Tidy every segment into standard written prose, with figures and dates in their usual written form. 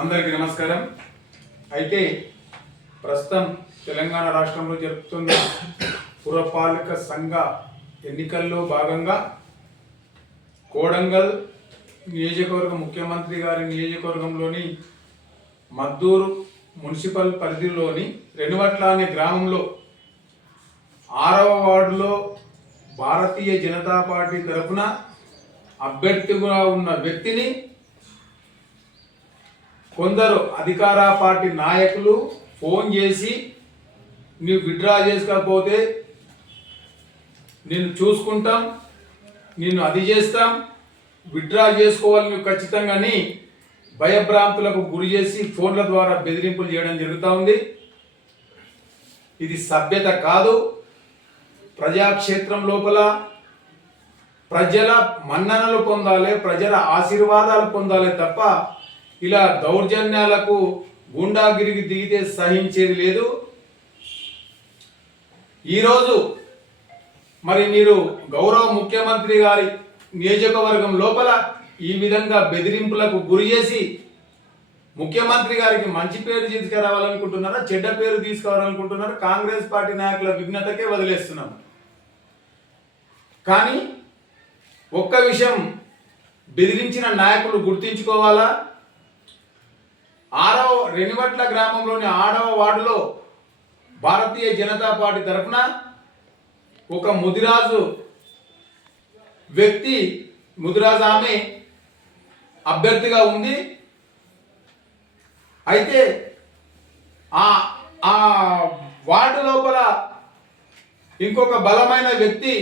అందరికీ నమస్కారం. అయితే ప్రస్తుతం తెలంగాణ రాష్ట్రంలో జరుపుతున్న పురపాలక సంఘ ఎన్నికల్లో భాగంగా కోడంగల్ నియోజకవర్గ ముఖ్యమంత్రి గారి నియోజకవర్గంలోని మద్దూరు మున్సిపల్ పరిధిలోని రెనువట్ల అనే గ్రామంలో 6వ వార్డులో భారతీయ జనతా పార్టీ తరఫున అభ్యర్థిగా ఉన్న వ్యక్తిని కొందరు అధికార పార్టీ నాయకులు ఫోన్ చేసి నీవు విత్డ్రా చేసుకోకపోతే నిన్ను చూసుకుంటాం, నిన్ను అది చేస్తాం, విత్డ్రా చేసుకోవాలని ఖచ్చితంగాని భయభ్రాంతులకు గురి చేసి ఫోన్ల ద్వారా బెదిరింపులు చేయడం జరుగుతూ ఉంది. ఇది సభ్యత కాదు. ప్రజాక్షేత్రం లోపల ప్రజల మన్ననలు పొందాలి, ప్రజల ఆశీర్వాదాలు పొందాలి తప్ప ఇలా దౌర్జన్యాలకు గుండాగిరికి దిగితే సహించేది లేదు. ఈరోజు మరి మీరు గౌరవ ముఖ్యమంత్రి గారి నియోజకవర్గం లోపల ఈ విధంగా బెదిరింపులకు గురి చేసి ముఖ్యమంత్రి గారికి మంచి పేరు తీసుకురావాలనుకుంటున్నారా, చెడ్డ పేరు తీసుకురావాలనుకుంటున్నారా? కాంగ్రెస్ పార్టీ నాయకుల విఘ్నతకే వదిలేస్తున్నాం. కానీ ఒక్క విషయం బెదిరించిన నాయకులు గుర్తించుకోవాలా. రెనివట్ల గ్రామంలోని 6వ వార్డులో భారతీయ జనతా పార్టీ తరఫున ఒక ముదిరాజు వ్యక్తి, ముదిరాజు ఆమె అభ్యర్థిగా ఉంది. అయితే ఆ వార్డు లోపల ఇంకొక బలమైన వ్యక్తి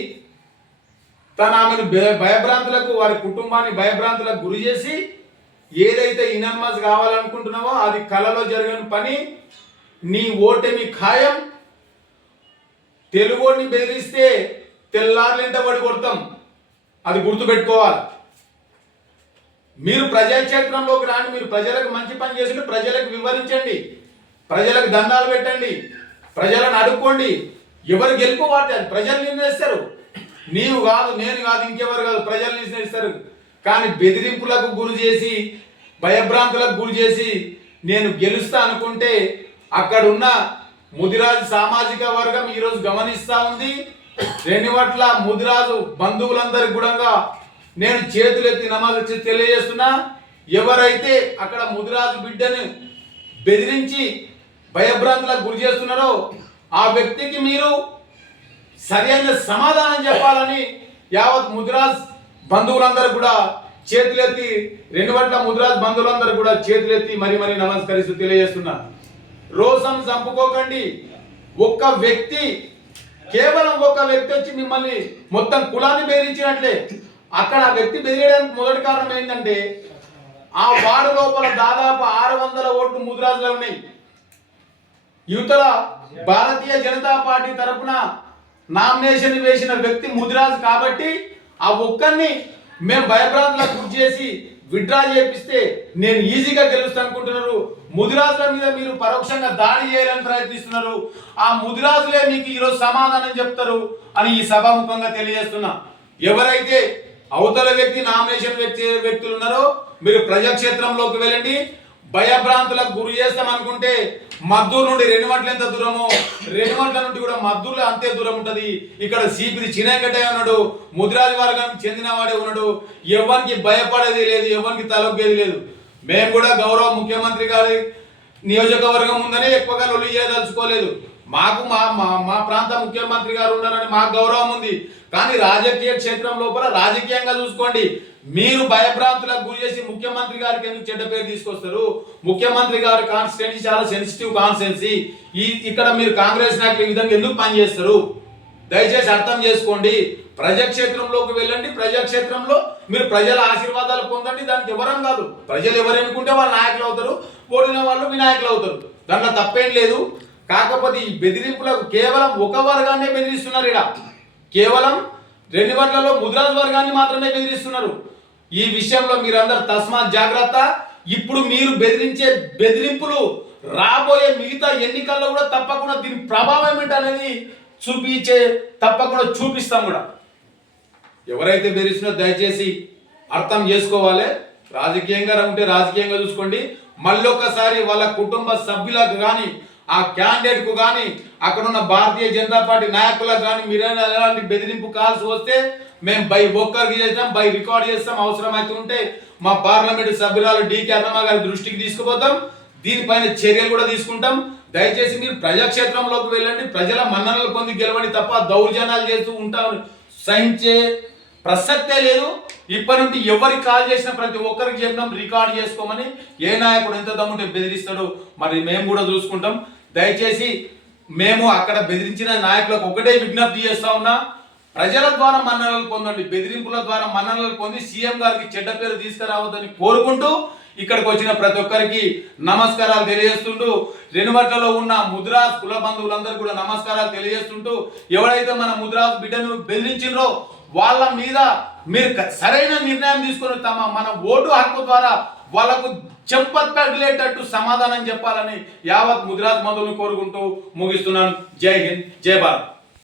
ఆమెను భయభ్రాంతులకు, వారి కుటుంబాన్ని భయభ్రాంతులకు గురి చేసి ఏదైతే ఇనామస్ కావాలనుకుంటున్నావో అది కలలో జరగని పని, నీ ఓటమి ఖాయం, తెలుగుని బెదిరిస్తే తెల్లార్లెంట పడి కొడతాం, అది గుర్తుపెట్టుకోవాలి. మీరు ప్రజాక్షేత్రంలోకి రాని, మీరు ప్రజలకు మంచి పని చేసి ప్రజలకు వివరించండి, ప్రజలకు దండాలు పెట్టండి, ప్రజలను అడుక్కోండి. ఎవరు గెలుపు వాటి అది ప్రజలు నిర్ణయిస్తారు. నీవు కాదు, నేను కాదు, ఇంకెవరు కాదు, ప్రజలు నిర్ణయిస్తారు. కానీ బెదిరింపులకు గురి చేసి, భయభ్రాంతులకు గురి చేసి నేను గెలుస్తా అనుకుంటే అక్కడున్న ముదిరాజు సామాజిక వర్గం ఈరోజు గమనిస్తూ ఉంది. రెనివట్ల ముదిరాజు బంధువులందరికీ కూడా నేను చేతులెత్తి నమాజ్ తెలియజేస్తున్నా. ఎవరైతే అక్కడ ముదిరాజు బిడ్డను బెదిరించి భయభ్రాంతులకు గురి చేస్తున్నారో ఆ వ్యక్తికి మీరు సరైన సమాధానం చెప్పాలని యావత్ ముదిరాజ్ బంధువులందరూ కూడా చేతులెత్తి, రెనివట్ల ముదిరాజ్ బంధువులందరూ కూడా చేతులెత్తి మరీ నమస్కరిస్తూ తెలియజేస్తున్నా. రోసం చంపుకోకండి. ఒక్క వ్యక్తి, కేవలం ఒక వ్యక్తి వచ్చి మిమ్మల్ని మొత్తం కులాన్ని బెదిరించినట్లే. అక్కడ ఆ వ్యక్తి బెదిరియడానికి మొదటి కారణం ఏంటంటే ఆ వార్డు లోపల దాదాపు 600 ఓట్లు ముదిరాజులో ఉన్నాయి. యువతల భారతీయ జనతా పార్టీ తరఫున నామినేషన్ వేసిన వ్యక్తి ముదిరాజు కాబట్టి ఆ ఒక్కరిని మేము భయభ్రాంతులకు గురి చేసి విత్డ్రా చేపిస్తే నేను ఈజీగా గెలుస్తాను అనుకుంటున్నారు. ముదిరాజుల మీద మీరు పరోక్షంగా దాడి చేయాలని ప్రయత్నిస్తున్నారు. ఆ ముదిరాజులే మీకు ఈరోజు సమాధానం చెప్తారు అని ఈ సభాముఖంగా తెలియజేస్తున్నా. ఎవరైతే అవతల వ్యక్తి నామినేషన్ వ్యక్తులు ఉన్నారో మీరు ప్రజాక్షేత్రంలోకి వెళ్ళండి. భయభ్రాంతులకు గురి చేస్తామనుకుంటే మద్దూరు నుండి రెనివట్ల ఎంత దూరమో, రెనివట్ల నుండి కూడా మద్దూరులో అంతే దూరం ఉంటుంది. ఇక్కడ సిపిది చిన్నగడ్డ ఉన్నాడు, ముదిరాజు వర్గానికి చెందినవాడే ఉన్నాడు. ఎవరికి భయపడేది లేదు, ఎవరికి తలొగ్గేది లేదు. మేము కూడా గౌరవ ముఖ్యమంత్రి గారి నియోజకవర్గం ఉందని ఎక్కువగా లొల్లి చేయదలుచుకోలేదు. మాకు మా ప్రాంత ముఖ్యమంత్రి గారు ఉన్నారని మాకు గౌరవం ఉంది. కానీ రాజకీయ క్షేత్రం లోపల రాజకీయంగా చూసుకోండి. మీరు భయభ్రాంతులకు గురి చేసి ముఖ్యమంత్రి గారికి ఎందుకు చెడ్డ పేరు తీసుకొస్తారు? ముఖ్యమంత్రి గారి కాన్స్టిట్యున్సీ చాలా సెన్సిటివ్ కాన్స్టిట్యున్సీ. ఇక్కడ మీరు కాంగ్రెస్ నాయకులు ఈ విధంగా ఎందుకు పనిచేస్తారు? దయచేసి అర్థం చేసుకోండి. ప్రజాక్షేత్రంలోకి వెళ్ళండి. ప్రజాక్షేత్రంలో మీరు ప్రజల ఆశీర్వాదాలు పొందండి. దానికి ఎవరం కాదు. ప్రజలు ఎవరు ఎన్నుకుంటే వాళ్ళ నాయకులు అవుతారు, ఓడిన వాళ్ళు మీ నాయకులు అవుతారు. దాంట్లో తప్పేం లేదు. కాకపోతే ఈ బెదిరింపులకు కేవలం ఒక వర్గాన్ని బెదిరిస్తున్నారు. ఇక్కడ కేవలం రెనివట్లలో ముదిరాజు వర్గాన్ని మాత్రమే బెదిరిస్తున్నారు. ఈ విషయంలో మీరందరూ తస్మాత్ జాగ్రత్త. ఇప్పుడు మీరు బెదిరించే బెదిరింపులు రాబోయే మిగతా ఎన్నికల్లో కూడా తప్పకుండా దీని ప్రభావం ఏంటనేది తప్పకుండా చూపిస్తాం కూడా. ఎవరైతే బెదిరిస్తున్నారో దయచేసి అర్థం చేసుకోవాలి. రాజకీయంగా ఉంటే రాజకీయంగా చూసుకోండి. మళ్ళొకసారి వాళ్ళ కుటుంబ సభ్యులకు కానీ ఆ క్యాండిడేట్ కు కానీ అక్కడ ఉన్న భారతీయ జనతా పార్టీ నాయకులకు కానీ మీరు ఎలాంటి బెదిరింపు కాల్సి వస్తే మేము బై ఒక్కరికి చేస్తాం, బై రికార్డ్ చేస్తాం. అవసరమైతే ఉంటే మా పార్లమెంటు సభ్యురాలు డికే అన్నమ్మ గారి దృష్టికి తీసుకుపోతాం. దీనిపైన చర్యలు కూడా తీసుకుంటాం. దయచేసి మీరు ప్రజాక్షేత్రంలోకి వెళ్ళండి, ప్రజల మన్ననలు పొంది గెలవండి తప్ప దౌర్జన్యాలు చేస్తూ ఉంటారు సహించే ప్రసక్తే లేదు. ఇప్పటి నుండి ఎవరికి కాల్ చేసినా ప్రతి ఒక్కరికి చెప్పినాం రికార్డ్ చేసుకోమని. ఏ నాయకుడు ఎంత దమ్ముంటే బెదిరిస్తాడో మరి మేము కూడా చూసుకుంటాం. దయచేసి మేము అక్కడ బెదిరించిన నాయకులకు ఒకటే విజ్ఞప్తి చేస్తా ఉన్నా, ప్రజల ద్వారా మన్ననలు పొందండి. బెదిరింపుల ద్వారా మన్ననలు పొంది సీఎం గారికి చెడ్డ పేరు తీసుకురావద్దని కోరుకుంటూ ఇక్కడికి వచ్చిన ప్రతి ఒక్కరికి నమస్కారాలు తెలియజేస్తుంటూ, రెనుమట్లలో ఉన్న ముద్రాజ్ కుల బంధువులందరూ కూడా నమస్కారాలు తెలియజేస్తుంటూ, ఎవరైతే మన ముద్రాజ్ బిడ్డను బెదిరించిండ్రో వాళ్ళ మీద మీరు సరైన నిర్ణయం తీసుకుని మన ఓటు హక్కు ద్వారా వాళ్ళకు చెంప తగిలేటట్టు సమాధానం చెప్పాలని యావత్ ముద్రాజ్ బంధువులను కోరుకుంటూ ముగిస్తున్నాను. జై హింద్, జై భారత్.